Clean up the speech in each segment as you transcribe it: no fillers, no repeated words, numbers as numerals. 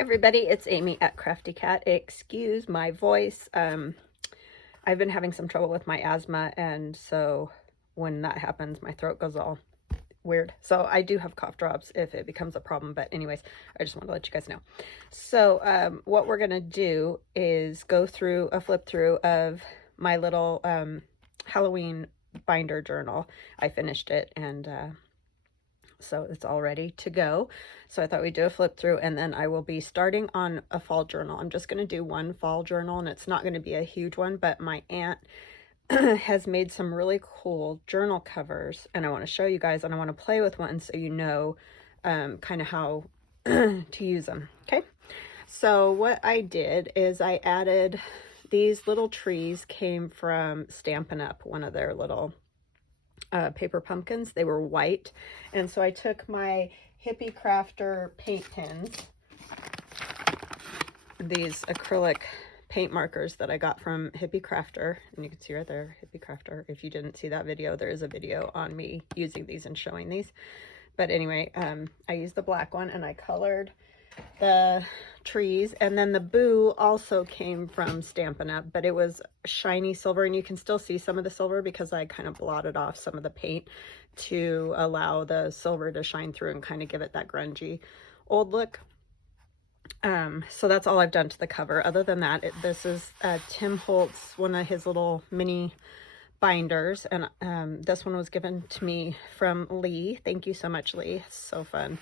Everybody, it's Amy at Crafty Cat. Excuse my voice. I've been having some trouble with my asthma, and so when that happens, my throat goes all weird. So I do have cough drops if it becomes a problem, but anyways, I just want to let you guys know. So what we're gonna do is go through a flip through of my little Halloween binder journal. I finished it, and so it's all ready to go. So I thought we'd do a flip through, and then I will be starting on a fall journal. I'm just going to do one fall journal, and it's not going to be a huge one, but my aunt has made some really cool journal covers, and I want to show you guys, and I want to play with one so you know kind of how to use them. Okay, so what I did is I added these little trees, came from Stampin' Up, one of their little paper pumpkins. They were white, and so I took my Hippie Crafter paint pens, these acrylic paint markers that I got from Hippie Crafter, and you can see right there, Hippie Crafter. If you didn't see that video, there is a video on me using these and showing these. But anyway, I used the black one, and I colored the trees, and then the boo also came from Stampin' Up, but it was shiny silver, and you can still see some of the silver because I kind of blotted off some of the paint to allow the silver to shine through and kind of give it that grungy old look. So that's all I've done to the cover. Other than that, this is Tim Holtz, one of his little mini binders, and this one was given to me from Lee. Thank you so much, Lee. It's so fun.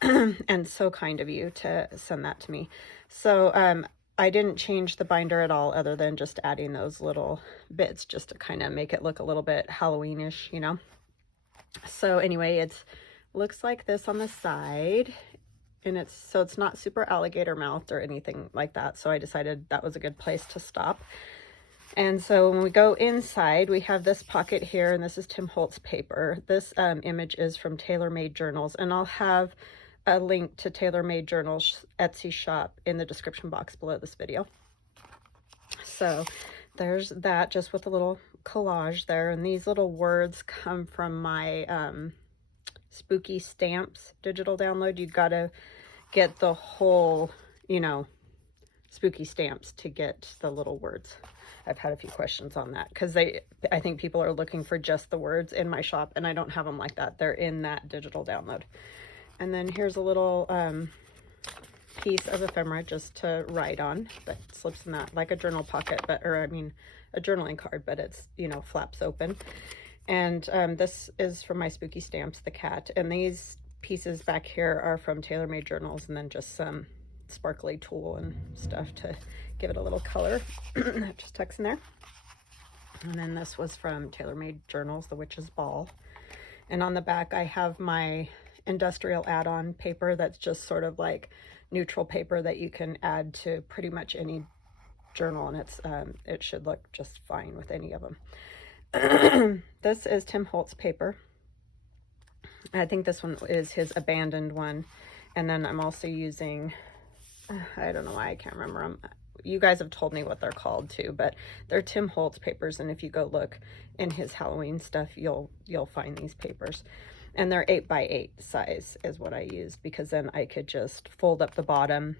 And so kind of you to send that to me. So I didn't change the binder at all, other than just adding those little bits just to kind of make it look a little bit Halloweenish, you know. So anyway, it looks like this on the side, and it's not super alligator mouthed or anything like that, so I decided that was a good place to stop. And so when we go inside, we have this pocket here, and this is Tim Holtz paper. This image is from Tailor Made Journals, and I'll have a link to Tailor Made Journals Etsy shop in the description box below this video. So there's that, just with a little collage there, and these little words come from my Spooky Stamps digital download. You gotta get the whole, you know, Spooky Stamps to get the little words. I've had a few questions on that because I think people are looking for just the words in my shop, and I don't have them like that. They're in that digital download. And then here's a little piece of ephemera just to write on that slips in that, like a journal pocket, or I mean a journaling card, but it's, you know, flaps open. And this is from my Spooky Stamps, the cat. And these pieces back here are from Tailor Made Journals, and then just some sparkly tulle and stuff to give it a little color. That just tucks in there. And then this was from Tailor Made Journals, the Witch's Ball. And on the back I have my industrial add-on paper that's just sort of like neutral paper that you can add to pretty much any journal, and it should look just fine with any of them. This is Tim Holtz paper. I think this one is his abandoned one. And then I'm also using, I don't know why I can't remember them. You guys have told me what they're called too, but they're Tim Holtz papers, and if you go look in his Halloween stuff, you'll find these papers. And they're 8x8 size is what I use, because then I could just fold up the bottom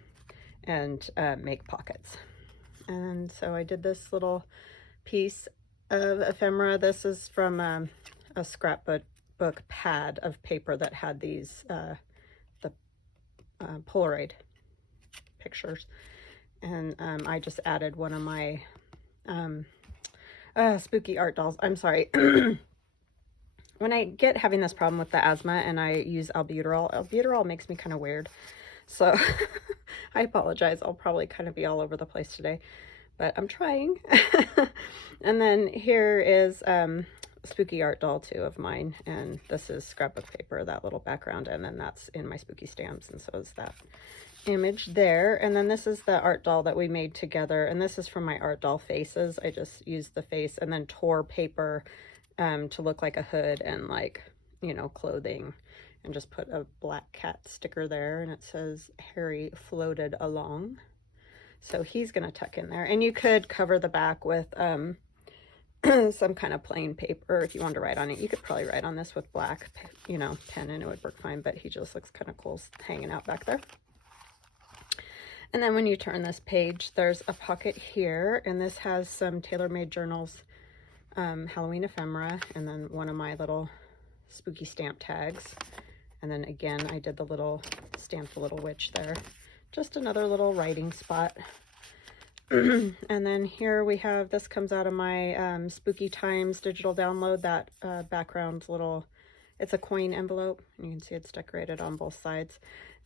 and make pockets. And so I did this little piece of ephemera. This is from a scrapbook pad of paper that had these the Polaroid pictures, and I just added one of my spooky art dolls. I'm sorry. When I get having this problem with the asthma and I use albuterol makes me kind of weird. So I apologize. I'll probably kind of be all over the place today, but I'm trying. And then here is spooky art doll too of mine, and this is scrapbook paper, that little background, and then that's in my Spooky Stamps, and so is that image there. And then this is the art doll that we made together, and this is from my art doll faces. I just used the face and then tore paper to look like a hood and, like, you know, clothing, and just put a black cat sticker there, and it says Harry floated along. So he's gonna tuck in there, and you could cover the back with some kind of plain paper if you wanted to write on it. You could probably write on this with black, you know, pen, and it would work fine, but he just looks kind of cool hanging out back there. And then when you turn this page, there's a pocket here, and this has some Tailor-Made Journals Halloween ephemera, and then one of my little spooky stamp tags. And then again, I did the little, stamped the little witch there. Just another little writing spot. And then here we have, this comes out of my Spooky Times digital download, that background little, it's a coin envelope. You can see it's decorated on both sides.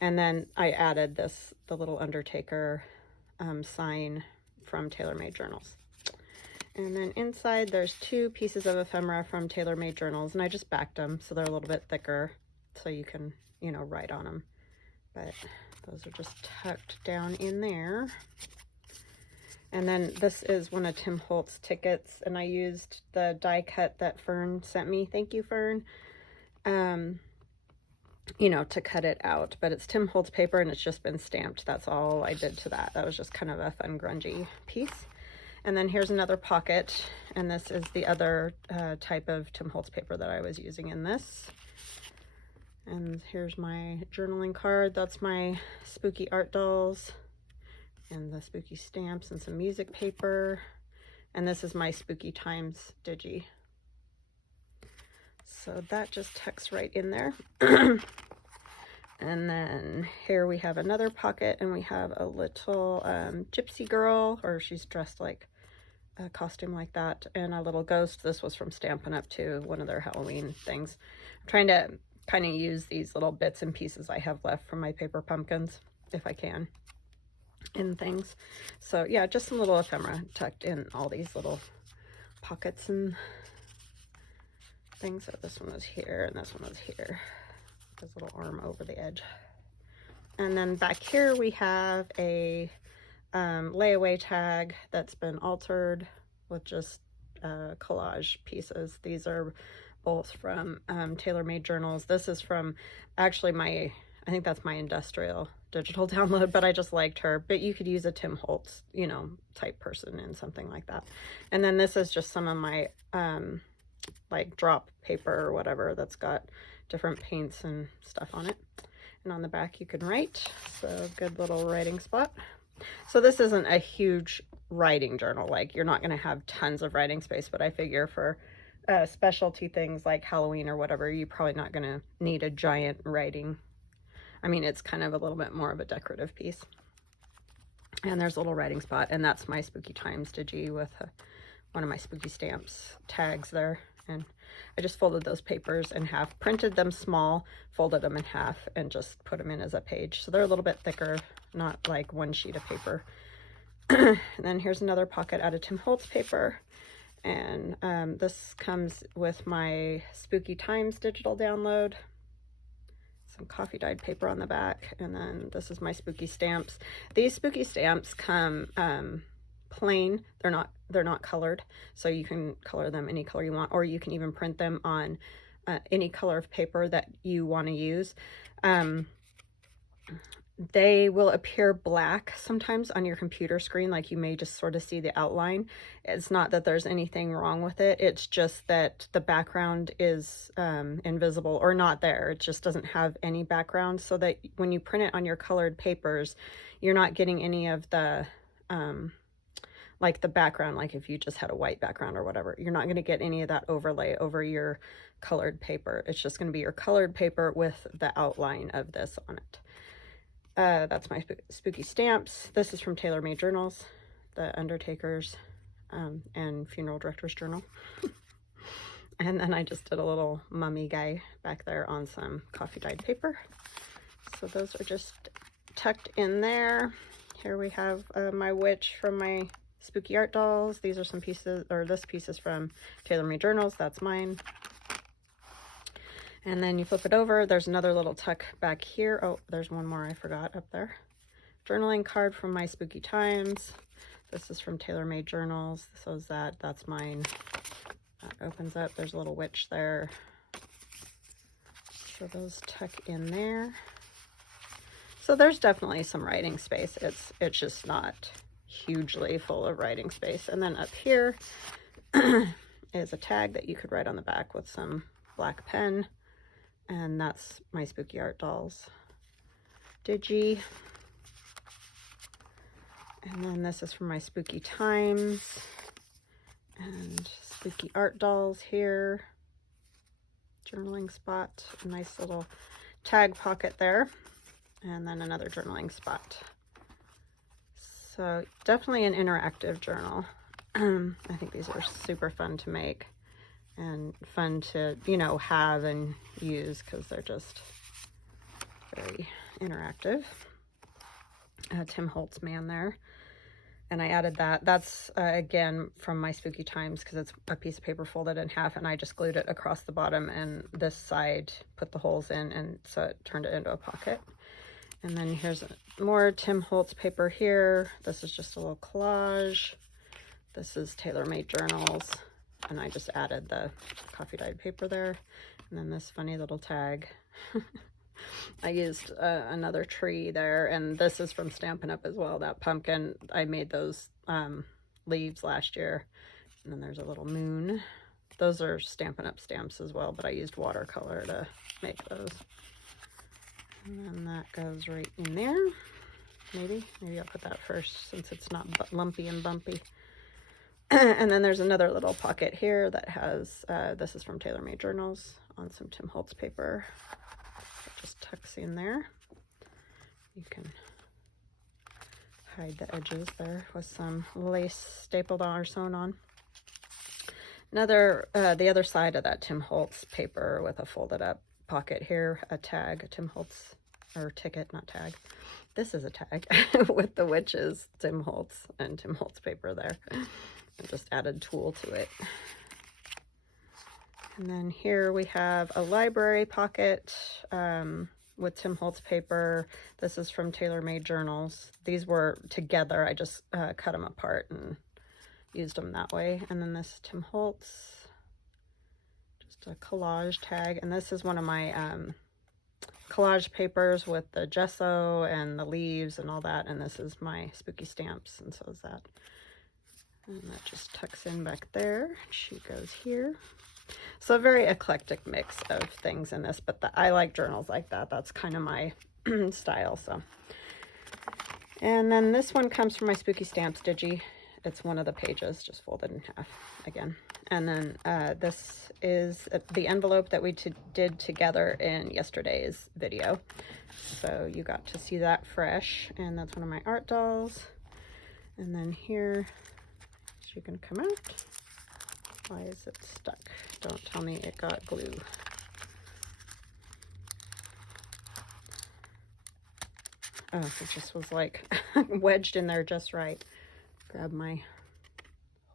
And then I added this, the little Undertaker sign from Tailor-Made Journals. And then inside there's 2 pieces of ephemera from Tailor-Made Journals, and I just backed them so they're a little bit thicker so you can, you know, write on them. But those are just tucked down in there. And then this is one of Tim Holtz tickets, and I used the die cut that Fern sent me. Thank you, Fern. You know, to cut it out, but it's Tim Holtz paper and it's just been stamped. That's all I did to that. That was just kind of a fun grungy piece. And then here's another pocket, and this is the other type of Tim Holtz paper that I was using in this. And here's my journaling card. That's my spooky art dolls and the spooky stamps and some music paper. And this is my Spooky Times digi. So that just tucks right in there. And then here we have another pocket, and we have a little gypsy girl, or she's dressed like a costume like that, and a little ghost. This was from Stampin' Up! Too, one of their Halloween things. I'm trying to kind of use these little bits and pieces I have left from my paper pumpkins, if I can, in things. So yeah, just some little ephemera tucked in all these little pockets and things. So this one was here, and this one was here. His little arm over the edge. And then back here we have a layaway tag that's been altered with just collage pieces. These are both from Tailor-Made Journals. This is from actually my, I think that's my industrial digital download, but I just liked her. But you could use a Tim Holtz, you know, type person in something like that. And then this is just some of my like drop paper or whatever that's got different paints and stuff on it. And on the back you can write, so good little writing spot. So this isn't a huge writing journal, like you're not going to have tons of writing space, but I figure for specialty things like Halloween or whatever, you're probably not going to need a giant writing. I mean, it's kind of a little bit more of a decorative piece. And there's a little writing spot, and that's my Spooky Times digi with one of my spooky stamps tags there. And I just folded those papers in half, printed them small, folded them in half, and just put them in as a page. So they're a little bit thicker, not like one sheet of paper. And then here's another pocket out of Tim Holtz paper. And this comes with my Spooky Times digital download. Some coffee dyed paper on the back. And then this is my spooky stamps. These spooky stamps come plain. They're not colored, so you can color them any color you want, or you can even print them on any color of paper that you want to use. They will appear black sometimes on your computer screen, like you may just sort of see the outline. It's not that there's anything wrong with it, it's just that the background is invisible or not there. It just doesn't have any background, so that when you print it on your colored papers, you're not getting any of the like the background, like if you just had a white background or whatever, you're not going to get any of that overlay over your colored paper. It's just going to be your colored paper with the outline of this on it. That's my spooky stamps. This is from Tailor-Made Journals, the Undertaker's and Funeral Director's Journal. And then I just did a little mummy guy back there on some coffee dyed paper. So those are just tucked in there. Here we have my witch from my spooky art dolls. These are some pieces, or this piece is from Tailor-Made Journals. That's mine. And then you flip it over. There's another little tuck back here. Oh, there's one more I forgot up there. Journaling card from my Spooky Times. This is from Tailor-Made Journals. So is that's mine. That opens up. There's a little witch there. So those tuck in there. So there's definitely some writing space. It's just not hugely full of writing space. And then up here is a tag that you could write on the back with some black pen. And that's my Spooky Art Dolls digi. And then this is from my Spooky Times. And spooky art dolls here. Journaling spot. A nice little tag pocket there. And then another journaling spot. So definitely an interactive journal. I think these are super fun to make. And fun to, you know, have and use because they're just very interactive. Tim Holtz man there. And I added that. That's, again, from my Spooky Times because it's a piece of paper folded in half, and I just glued it across the bottom and this side, put the holes in, and so it turned it into a pocket. And then here's more Tim Holtz paper here. This is just a little collage. This is tailor-made journals, and I just added the coffee dyed paper there. And then this funny little tag. I used another tree there, and this is from Stampin' Up! As well. That pumpkin, I made those leaves last year. And then there's a little moon. Those are Stampin' Up! Stamps as well, but I used watercolor to make those. And then that goes right in there. Maybe I'll put that first since it's not lumpy and bumpy. And then there's another little pocket here that has, this is from Tailor Made Journals on some Tim Holtz paper. Just tucks in there. You can hide the edges there with some lace stapled on or sewn on. Another, the other side of that Tim Holtz paper with a folded up pocket here, a tag, a Tim Holtz, or ticket, not tag. This is a tag with the witches, Tim Holtz, and Tim Holtz paper there. I just added tulle to it. And then here we have a library pocket with Tim Holtz paper. This is from Tailor Made Journals. These were together. I just cut them apart and used them that way. And then this Tim Holtz, just a collage tag. And this is one of my collage papers with the gesso and the leaves and all that. And this is my Spooky Stamps, and so is that. And that just tucks in back there. She goes here. So a very eclectic mix of things in this, but I like journals like that. That's kind of my style. So, and then this one comes from my Spooky Stamps Digi. It's one of the pages, just folded in half again. And then this is the envelope that we did together in yesterday's video. So you got to see that fresh. And that's one of my art dolls. And then here, she can come out. Why is it stuck? Don't tell me it got glue. Oh, it just was like wedged in there just right. Grab my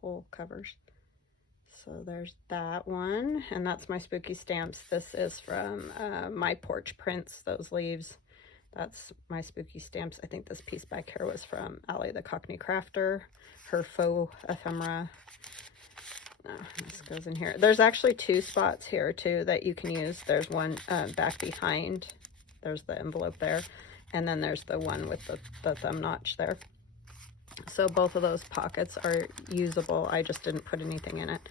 whole covers. So there's that one, and that's my Spooky Stamps. This is from My Porch Prints, those leaves. That's my Spooky Stamps. I think this piece back here was from Allie the Cockney Crafter, her faux ephemera. This goes in here. There's actually two spots here too that you can use. There's one back behind. There's the envelope there. And then there's the one with the thumb notch there. So both of those pockets are usable. I just didn't put anything in it.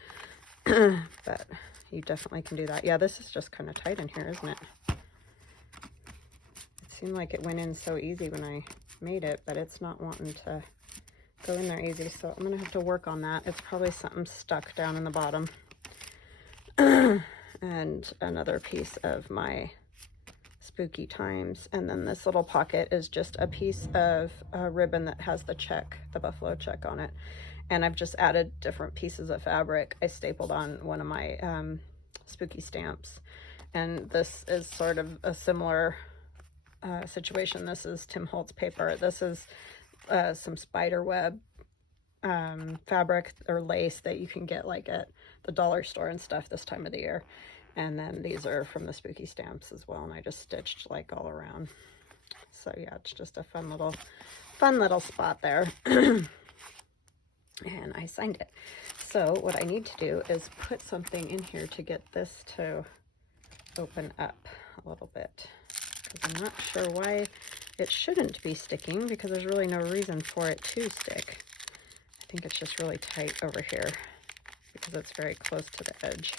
But you definitely can do that. Yeah, this is just kind of tight in here, isn't it? It seemed like it went in so easy when I made it, but it's not wanting to go in there easy, so I'm gonna have to work on that. It's probably something stuck down in the bottom. And another piece of my Spooky Times, and then this little pocket is just a piece of ribbon that has the check, the buffalo check on it, and I've just added different pieces of fabric. I stapled on one of my Spooky Stamps, and this is sort of a similar situation. This is Tim Holtz paper. This is some spider web fabric or lace that you can get like at the dollar store and stuff this time of the year. And then these are from the Spooky Stamps as well, and I just stitched like all around. So yeah, it's just a fun little spot there. And I signed it. So what I need to do is put something in here to get this to open up a little bit, because I'm not sure why it shouldn't be sticking, because there's really no reason for it to stick. I think it's just really tight over here because it's very close to the edge.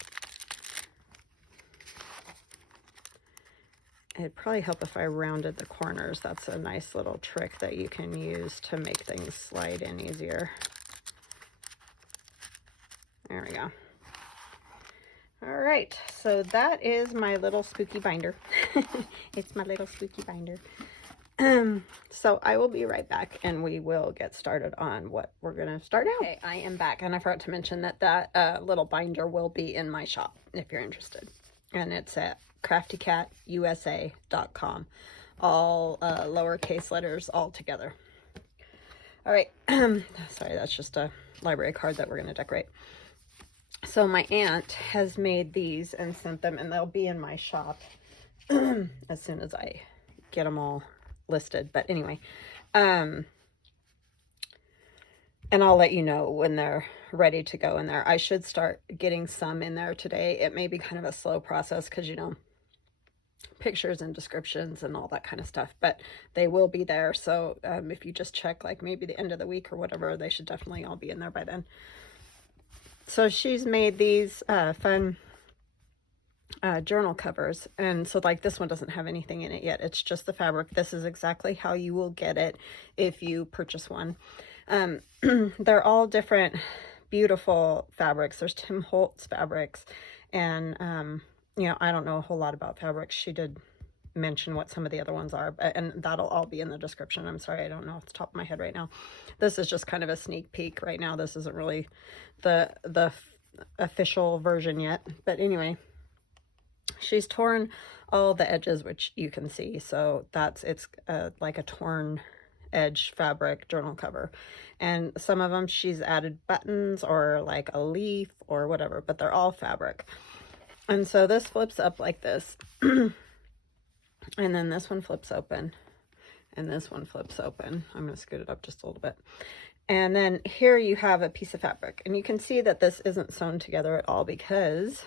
it'd probably help if I rounded the corners. That's a nice little trick that you can use to make things slide in easier. There we go. All right, so that is my little spooky binder. It's my little spooky binder. So I will be right back and we will get started on what we're going to start out. Okay, I am back, and I forgot to mention that that little binder will be in my shop if you're interested. And it's at craftycatusa.com. All lowercase letters all together. All right. Sorry, that's just a library card that we're going to decorate. So my aunt has made these and sent them, and they'll be in my shop as soon as I get them all listed. But anyway, and I'll let you know when they're ready to go in there. I should start getting some in there today. It may be kind of a slow process because, you know, pictures and descriptions and all that kind of stuff, but they will be there. So if you just check like maybe the end of the week or whatever, they should definitely all be in there by then. So she's made these fun journal covers, and so like this one doesn't have anything in it yet. It's just the fabric. This is exactly how you will get it if you purchase one. They're all different beautiful fabrics. There's Tim Holtz fabrics, and you know, I don't know a whole lot about fabrics. She did mention what some of the other ones are, and that'll all be in the description. I'm sorry, I don't know off the top of my head right now. This is just kind of a sneak peek right now. This isn't really the official version yet, but anyway, she's torn all the edges, which you can see. So it's like a torn edge fabric journal cover, and some of them she's added buttons or like a leaf or whatever, but they're all fabric. And so this flips up like this. And then this one flips open, and this one flips open. I'm going to scoot it up just a little bit. And then here you have a piece of fabric, and you can see that this isn't sewn together at all because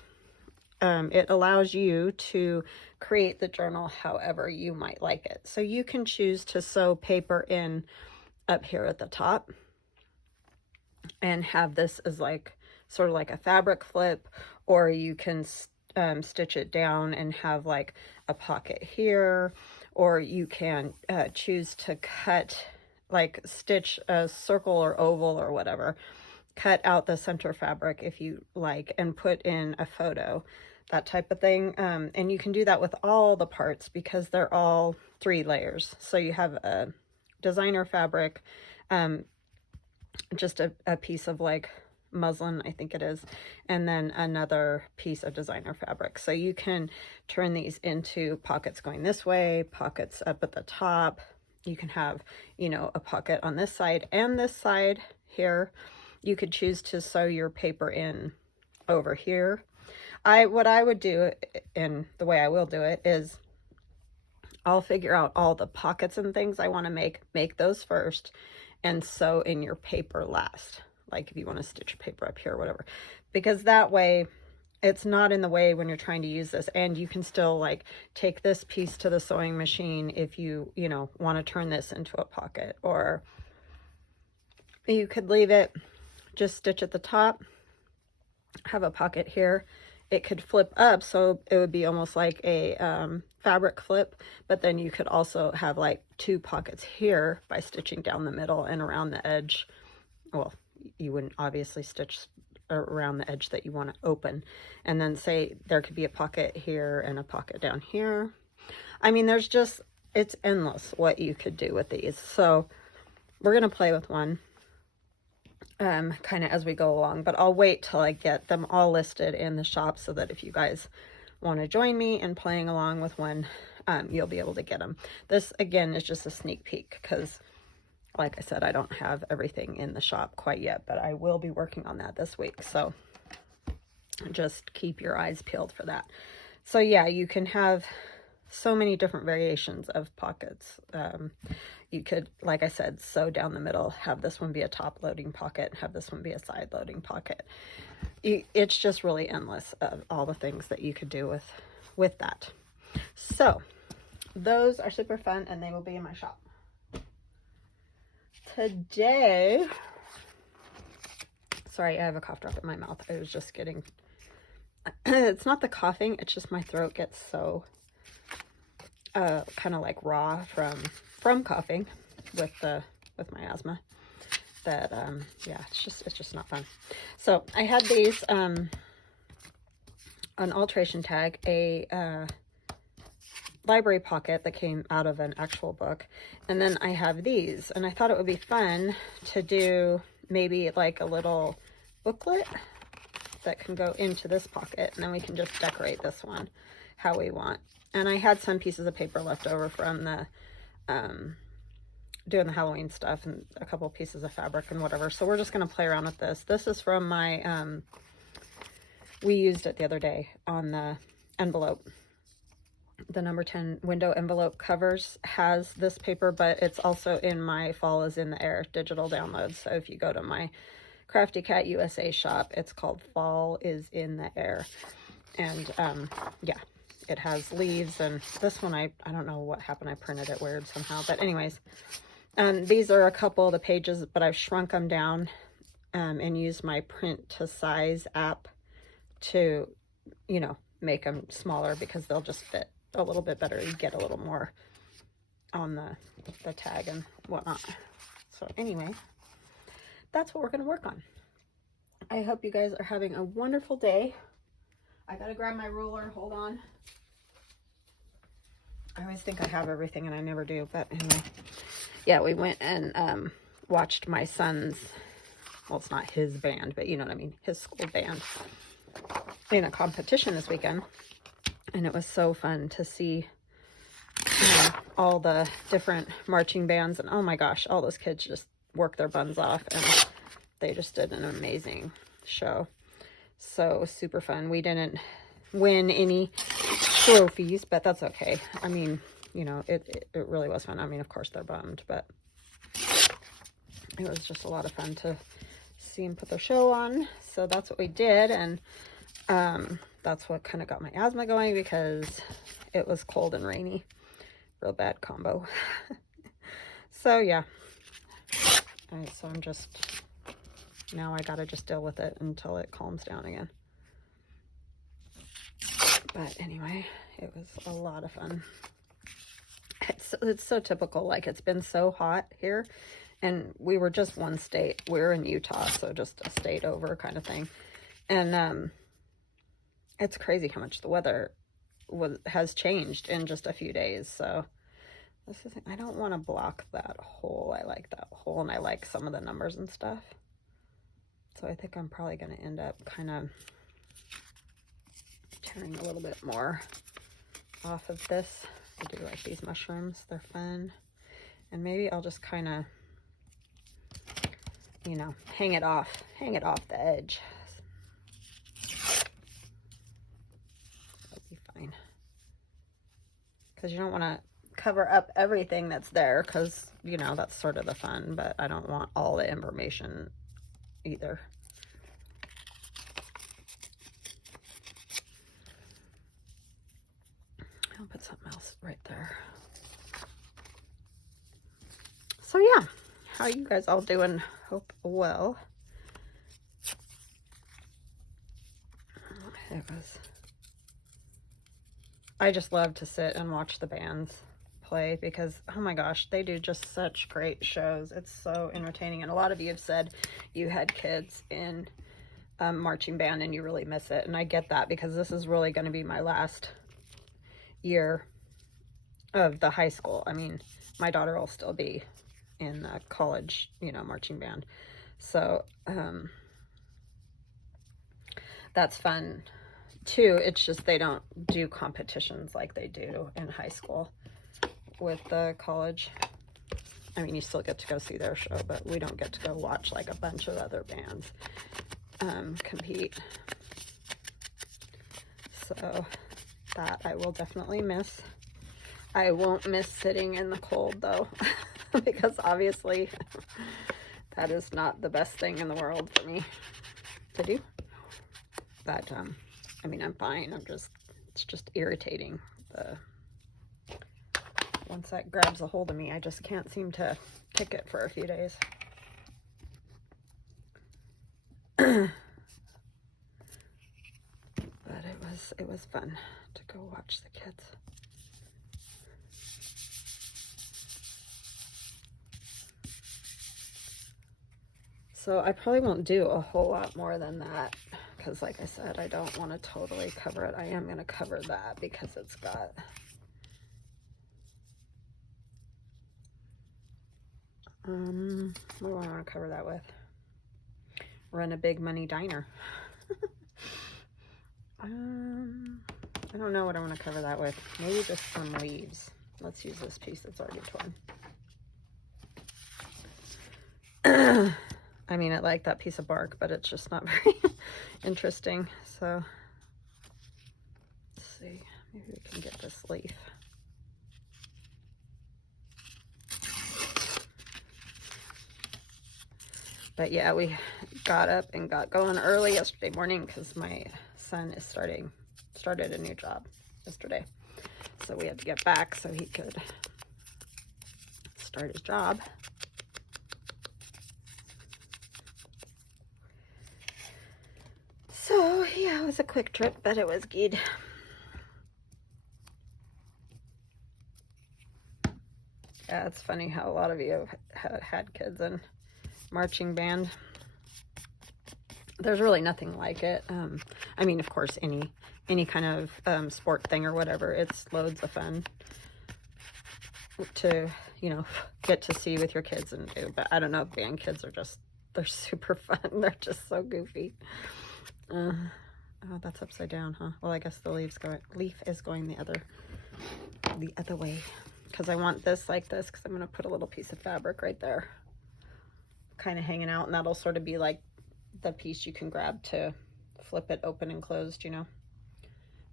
it allows you to create the journal however you might like it. So you can choose to sew paper in up here at the top and have this as like sort of like a fabric flip, or you can stitch it down and have like a pocket here, or you can choose to cut, like stitch a circle or oval or whatever, cut out the center fabric if you like, and put in a photo, that type of thing. And you can do that with all the parts because they're all 3 layers. So you have a designer fabric, just a piece of like muslin, I think it is, and then another piece of designer fabric. So you can turn these into pockets going this way, pockets up at the top. You can have, you know, a pocket on this side and this side here. You could choose to sew your paper in over here. What I would do, and the way I will do it, is I'll figure out all the pockets and things I want to make those first, and sew in your paper last. Like if you want to stitch paper up here or whatever, because that way it's not in the way when you're trying to use this, and you can still like take this piece to the sewing machine if you know, want to turn this into a pocket, or you could leave it, just stitch at the top, have a pocket here. It could flip up, so it would be almost like a fabric flip, but then you could also have like 2 pockets here by stitching down the middle and around the edge. Well, you wouldn't obviously stitch around the edge that you want to open, and then say there could be a pocket here and a pocket down here. I mean, there's just, it's endless what you could do with these. So we're going to play with one kind of as we go along, but I'll wait till I get them all listed in the shop so that if you guys want to join me in playing along with one, you'll be able to get them. This again is just a sneak peek because, like I said, I don't have everything in the shop quite yet, but I will be working on that this week. So just keep your eyes peeled for that. So yeah, you can have so many different variations of pockets. You could, like I said, sew down the middle, have this one be a top loading pocket, have this one be a side loading pocket. It's just really endless of all the things that you could do with that. So those are super fun, and they will be in my shop. Today, sorry, I have a cough drop in my mouth. I was just getting, it's not the coughing, it's just my throat gets so kind of like raw from coughing with my asthma. That yeah, it's just not fun. So I had these an alteration tag, a library pocket that came out of an actual book, and then I have these, and I thought it would be fun to do maybe like a little booklet that can go into this pocket, and then we can just decorate this one how we want. And I had some pieces of paper left over from the doing the Halloween stuff, and a couple pieces of fabric and whatever, so we're just going to play around with this. This is from my we used it the other day on the envelope. The number 10 window envelope covers has this paper, but it's also in my Fall is in the Air digital downloads. So if you go to my Crafty Cat USA shop, it's called Fall is in the Air. And yeah, it has leaves, and this one I don't know what happened. I printed it weird somehow, but anyways, these are a couple of the pages, but I've shrunk them down and used my print to size app to, you know, make them smaller because they'll just fit a little bit better. You get a little more on the tag and whatnot. So anyway, that's what we're going to work on. I hope you guys are having a wonderful day. I got to grab my ruler. Hold on. I always think I have everything and I never do, but anyway. Yeah, we went and watched my son's, well, it's not his band, but you know what I mean, his school band in a competition this weekend. And it was so fun to see, you know, all the different marching bands. And oh my gosh, all those kids just worked their buns off. And they just did an amazing show. So super fun. We didn't win any trophies, but that's okay. I mean, you know, it really was fun. I mean, of course they're bummed, but it was just a lot of fun to see them put their show on. So that's what we did. And that's what kind of got my asthma going, because it was cold and rainy. Real bad combo. So yeah. Alright, so I'm just, now I gotta just deal with it until it calms down again. But anyway, it was a lot of fun. It's so typical. Like, it's been so hot here, and we were just one state. We're in Utah, so just a state over kind of thing. And it's crazy how much the weather has changed in just a few days. So this is, I don't want to block that hole. I like that hole, and I like some of the numbers and stuff. So I think I'm probably going to end up kind of tearing a little bit more off of this. I do like these mushrooms. They're fun. And maybe I'll just kind of, you know, hang it off the edge. That'll be fine. Because you don't want to cover up everything that's there, because, you know, that's sort of the fun, but I don't want all the information either. I'll put something else right there. So yeah, how you guys all doing? Hope well. I just love to sit and watch the bands play, because oh my gosh, they do just such great shows. It's so entertaining. And a lot of you have said you had kids in marching band and you really miss it, and I get that, because this is really going to be my last year of the high school. I mean, my daughter will still be in college, you know, marching band. So that's fun too. It's just they don't do competitions like they do in high school with the college. I mean, you still get to go see their show, but we don't get to go watch like a bunch of other bands compete. So that I will definitely miss. I won't miss sitting in the cold though, because obviously that is not the best thing in the world for me to do. But I mean, I'm fine. It's just irritating. Once that grabs a hold of me, I just can't seem to kick it for a few days. But it was fun to go watch the kids. So I probably won't do a whole lot more than that because, like I said, I don't want to totally cover it. I am going to cover that because it's got... what do I want to cover that with? Run a big money diner. I don't know what I want to cover that with. Maybe just some leaves. Let's use this piece that's already torn. I mean, I like that piece of bark, but it's just not very interesting. So, let's see. Maybe we can get this leaf. But yeah, we got up and got going early yesterday morning because my son is started a new job yesterday. So we had to get back so he could start his job. So yeah, it was a quick trip, but it was good. Yeah, it's funny how a lot of you have had kids in marching band. There's really nothing like it. I mean, of course, any kind of sport thing or whatever, it's loads of fun to, you know, get to see with your kids and do. But I don't know, band kids are just, they're super fun. They're just so goofy. Oh, that's upside down, huh? Well, I guess the leaf is going the other way. Because I want this like this, because I'm going to put a little piece of fabric right there, kind of hanging out, and that'll sort of be like the piece you can grab to flip it open and closed, you know.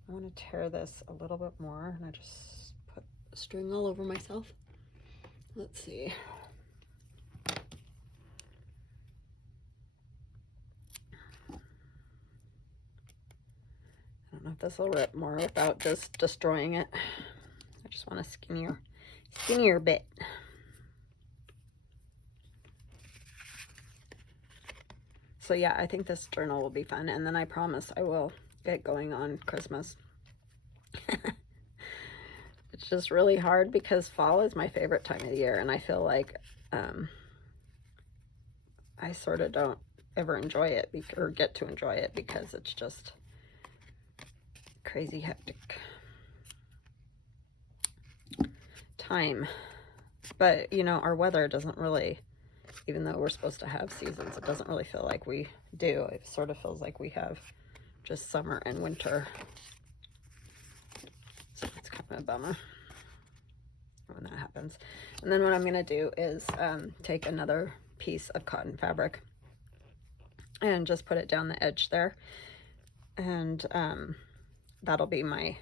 I want to tear this a little bit more, and I just put string all over myself. Let's see. I don't know if this will rip more without just destroying it. I just want a skinnier bit. So yeah, I think this journal will be fun, and then I promise I will get going on Christmas. It's just really hard because fall is my favorite time of the year, and I feel like I sort of don't ever enjoy it or get to enjoy it because it's just crazy hectic time. But you know, our weather doesn't really, even though we're supposed to have seasons, it doesn't really feel like we do. It sort of feels like we have just summer and winter. So it's kind of a bummer when that happens. And then what I'm going to do is take another piece of cotton fabric and just put it down the edge there. And that'll be my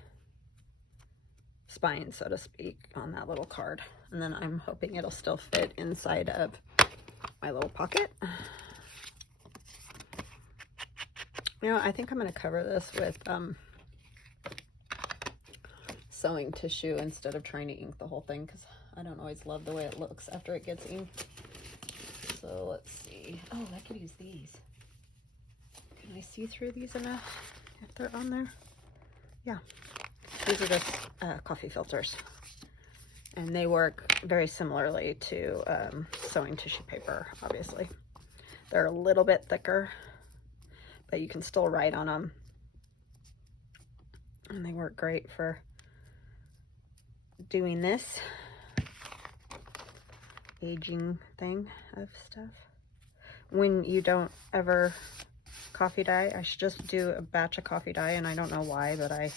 spine, so to speak, on that little card. And then I'm hoping it'll still fit inside of my little pocket. You know, I think I'm going to cover this with sewing tissue instead of trying to ink the whole thing, because I don't always love the way it looks after it gets inked. So let's see. Oh, I could use these. Can I see through these enough if they're on there? Yeah. These are just coffee filters. And they work very similarly to sewing tissue paper, obviously. They're a little bit thicker, but you can still write on them. And they work great for doing this aging thing of stuff. When you don't ever coffee dye, I should just do a batch of coffee dye, and I don't know why, but I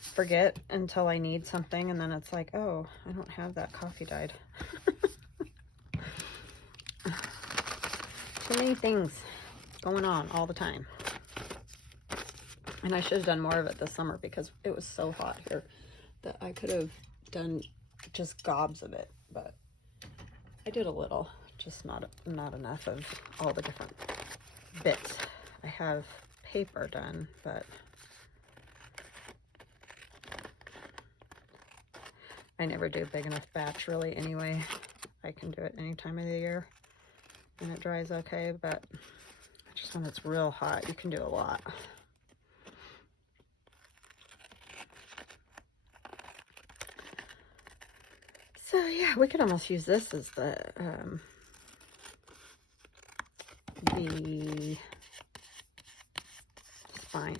forget until I need something, and then it's like, oh, I don't have that coffee dyed. Too many things going on all the time. And I should have done more of it this summer because it was so hot here that I could have done just gobs of it, but I did a little, just not enough of all the different bits. I have paper done, but I never do a big enough batch really anyway. I can do it any time of the year and it dries okay, but just when it's real hot, you can do a lot. So yeah, we could almost use this as the the spine.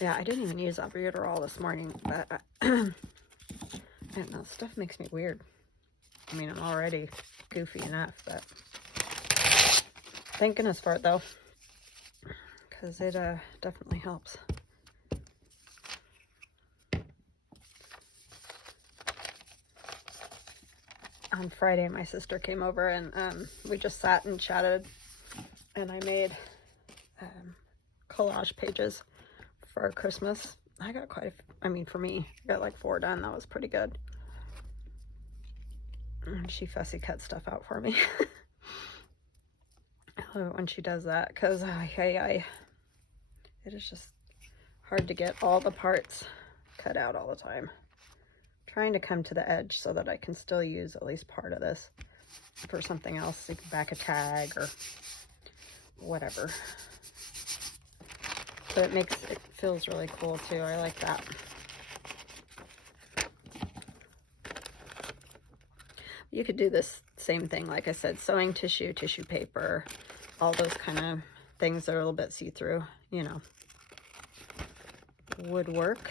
Yeah, I didn't even use albuterol this morning, but I don't know, stuff makes me weird. I mean, I'm already goofy enough, but thank goodness for it though, because it definitely helps. On Friday, my sister came over and we just sat and chatted, and I made collage pages for Christmas. I got quite a few, I mean, for me, I got like 4 done. That was pretty good. And she fussy cut stuff out for me. I love it when she does that, because it is just hard to get all the parts cut out all the time. Trying to come to the edge so that I can still use at least part of this for something else, like back a tag or whatever. But it feels really cool too. I like that. You could do this same thing, like I said, sewing tissue, tissue paper, all those kind of things that are a little bit see-through, you know, would work.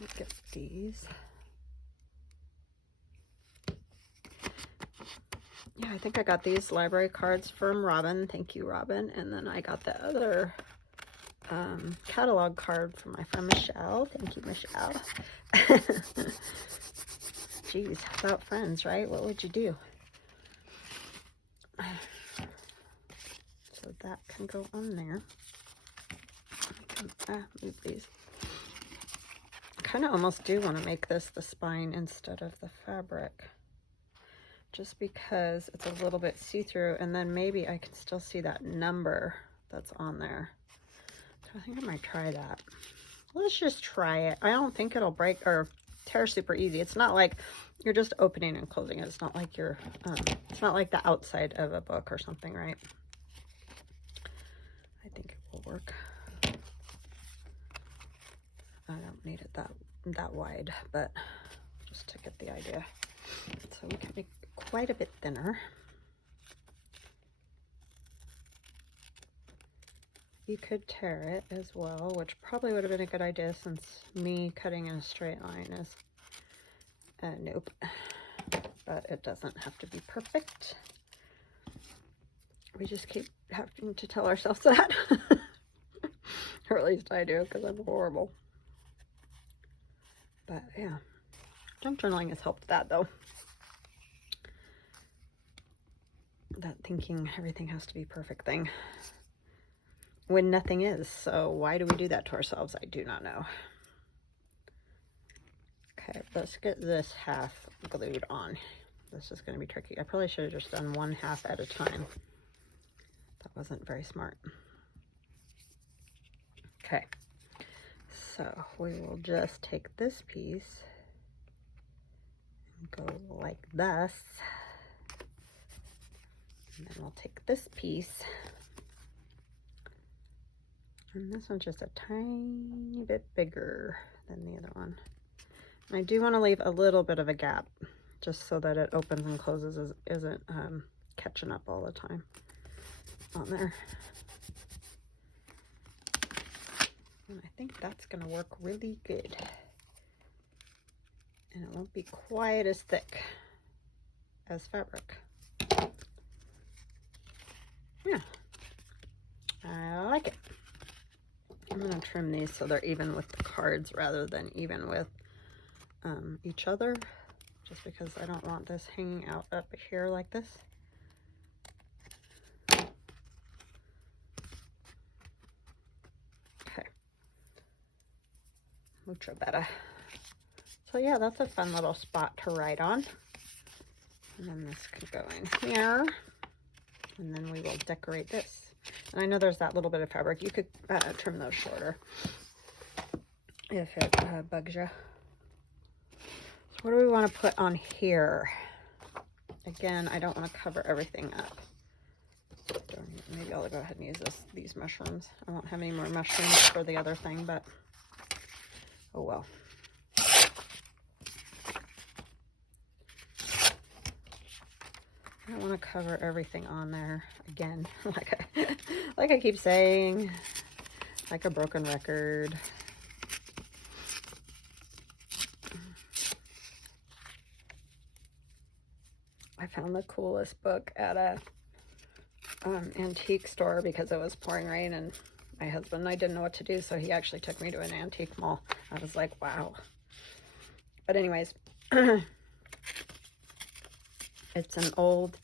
Look at these. Yeah, I think I got these library cards from Robin. Thank you, Robin. And then I got the other catalog card from my friend Michelle. Thank you, Michelle. Geez, about friends, right? What would you do? So that can go on there. Move these. I kind of almost do want to make this the spine instead of the fabric, just because it's a little bit see-through, and then maybe I can still see that number that's on there. So I think I might try that. Let's just try it. I don't think it'll break or tear super easy. It's not like you're just opening and closing it. It's not like you're it's not like the outside of a book or something, right? I think it will work. I don't need it that wide, but just to get the idea. So we can make it quite a bit thinner. You could tear it as well, which probably would have been a good idea, since me cutting in a straight line is nope. But it doesn't have to be perfect. We just keep having to tell ourselves that. Or at least I do, because I'm horrible. But yeah, junk journaling has helped that though. That thinking everything has to be perfect thing, when nothing is. So why do we do that to ourselves? I do not know. Okay, let's get this half glued on. This is going to be tricky. I probably should have just done one half at a time. That wasn't very smart. Okay, so we will just take this piece and go like this. And then we'll take this piece. And this one's just a tiny bit bigger than the other one. And I do want to leave a little bit of a gap, just so that it opens and closes, isn't catching up all the time on there. And I think that's going to work really good. And it won't be quite as thick as fabric. Yeah, I like it. I'm going to trim these so they're even with the cards rather than even with each other, just because I don't want this hanging out up here like this. Okay. Mucho better. So yeah, that's a fun little spot to write on. And then this could go in here. And then we will decorate this. And I know there's that little bit of fabric. You could trim those shorter if it bugs you. So what do we want to put on here? Again, I don't want to cover everything up. Don't even maybe I'll go ahead and use these mushrooms. I won't have any more mushrooms for the other thing, but oh well. I don't want to cover everything on there again, like I keep saying, like a broken record. I found the coolest book at a antique store because it was pouring rain, and my husband and I didn't know what to do, so he actually took me to an antique mall. I was like, wow. But anyways, it's an old,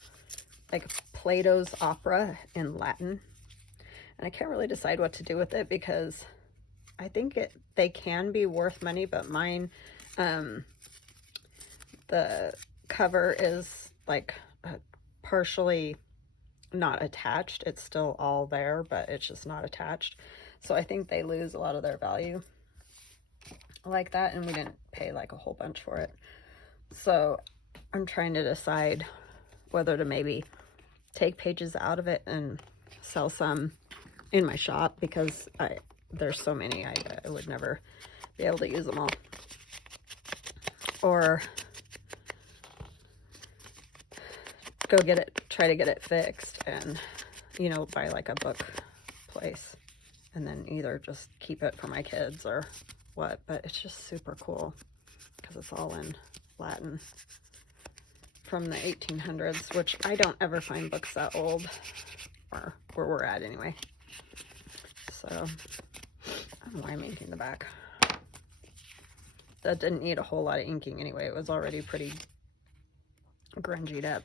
like, Plato's opera in Latin, and I can't really decide what to do with it because I think they can be worth money, but mine, the cover is like partially not attached. It's still all there, but it's just not attached. So I think they lose a lot of their value like that, and we didn't pay like a whole bunch for it. So I'm trying to decide whether to maybe take pages out of it and sell some in my shop, because there's so many I would never be able to use them all, or go try to get it fixed and, you know, buy like a book place and then either just keep it for my kids or what. But it's just super cool because it's all in Latin from the 1800s, which I don't ever find books that old, or where we're at anyway. So I don't know why I'm inking the back. That didn't need a whole lot of inking anyway. It was already pretty grungied up.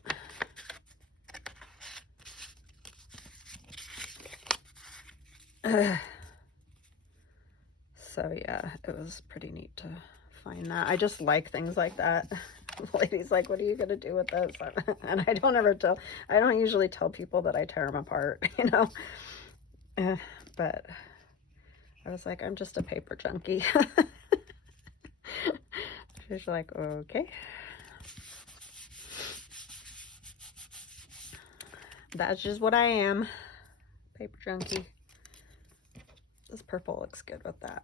So yeah, it was pretty neat to find that. I just like things like that. Lady's like, what are you gonna do with this? And I don't usually tell people that I tear them apart, you know. But I was like, I'm just a paper junkie. She's like, okay. That's just what I am. Paper junkie. This purple looks good with that.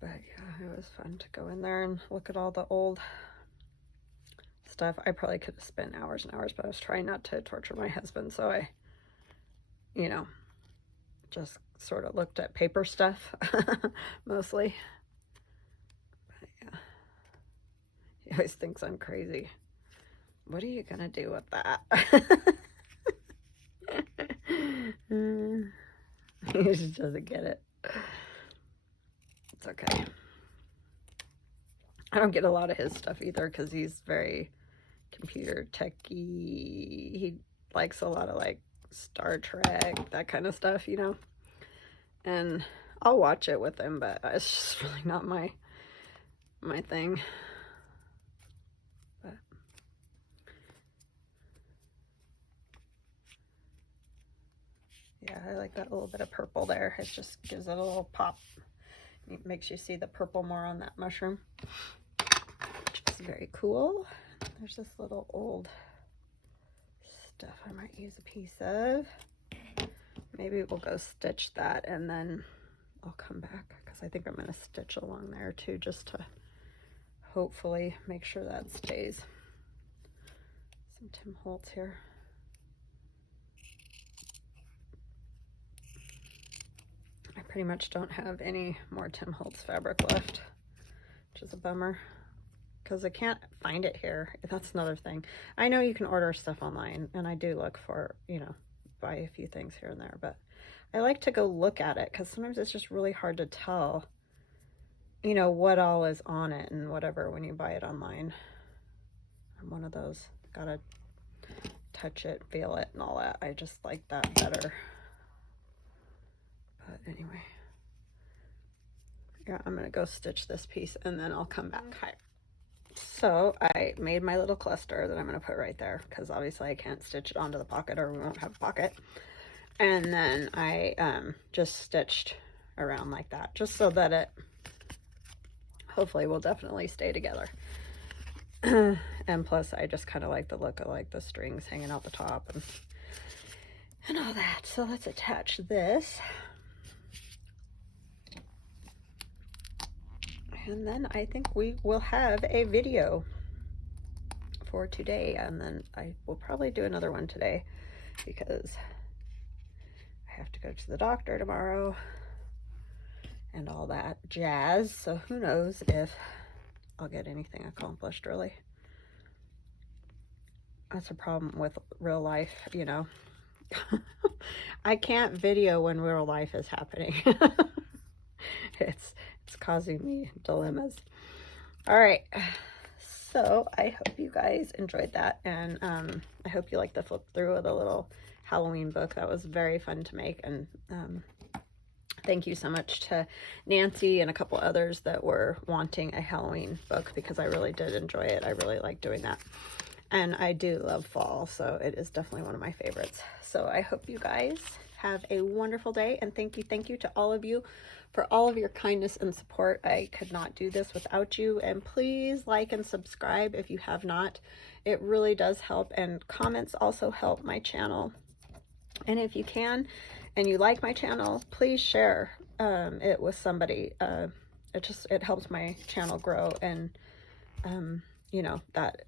But yeah, it was fun to go in there and look at all the old stuff. I probably could have spent hours and hours, but I was trying not to torture my husband, so I, you know, just sort of looked at paper stuff mostly. But yeah, he always thinks I'm crazy. What are you gonna do with that? He just doesn't get it. It's okay. I don't get a lot of his stuff either because he's very computer techy. He likes a lot of like Star Trek, that kind of stuff, you know. And I'll watch it with him, but it's just really not my thing. But yeah, I like that little bit of purple there. It just gives it a little pop. It makes you see the purple more on that mushroom, which is very cool. There's this little old stuff I might use a piece of. Maybe we'll go stitch that and then I'll come back, because I think I'm going to stitch along there too, just to hopefully make sure that stays. Some Tim Holtz here. I pretty much don't have any more Tim Holtz fabric left, which is a bummer because I can't find it here. That's another thing. I know you can order stuff online, and I do look for, you know, buy a few things here and there, but I like to go look at it because sometimes it's just really hard to tell, you know, what all is on it and whatever when you buy it online. I'm one of those, gotta touch it, feel it, and all that. I just like that better. But anyway, yeah, I'm gonna go stitch this piece and then I'll come back. Hi. So I made my little cluster that I'm gonna put right there because obviously I can't stitch it onto the pocket or we won't have a pocket. And then I just stitched around like that, just so that it hopefully will definitely stay together. And plus I just kind of like the look of like the strings hanging out the top and all that. So let's attach this. And then I think we will have a video for today, and then I will probably do another one today because I have to go to the doctor tomorrow and all that jazz. So who knows if I'll get anything accomplished really. That's a problem with real life, you know. I can't video when real life is happening. It's causing me dilemmas. All right, so I hope you guys enjoyed that, and I hope you like the flip through of the little Halloween book. That was very fun to make, and thank you so much to Nancy and a couple others that were wanting a Halloween book, because I really did enjoy it. I really like doing that. And I do love fall, so it is definitely one of my favorites. So I hope you guys have a wonderful day, and thank you to all of you for all of your kindness and support. I could not do this without you, and please like and subscribe if you have not. It really does help, and comments also help my channel. And if you can and you like my channel, please share it with somebody. It helps my channel grow, and you know,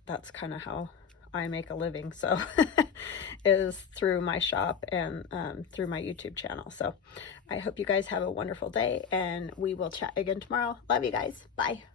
that's kind of how I make a living, so is through my shop and through my YouTube channel. So I hope you guys have a wonderful day, and we will chat again tomorrow. Love you guys. Bye.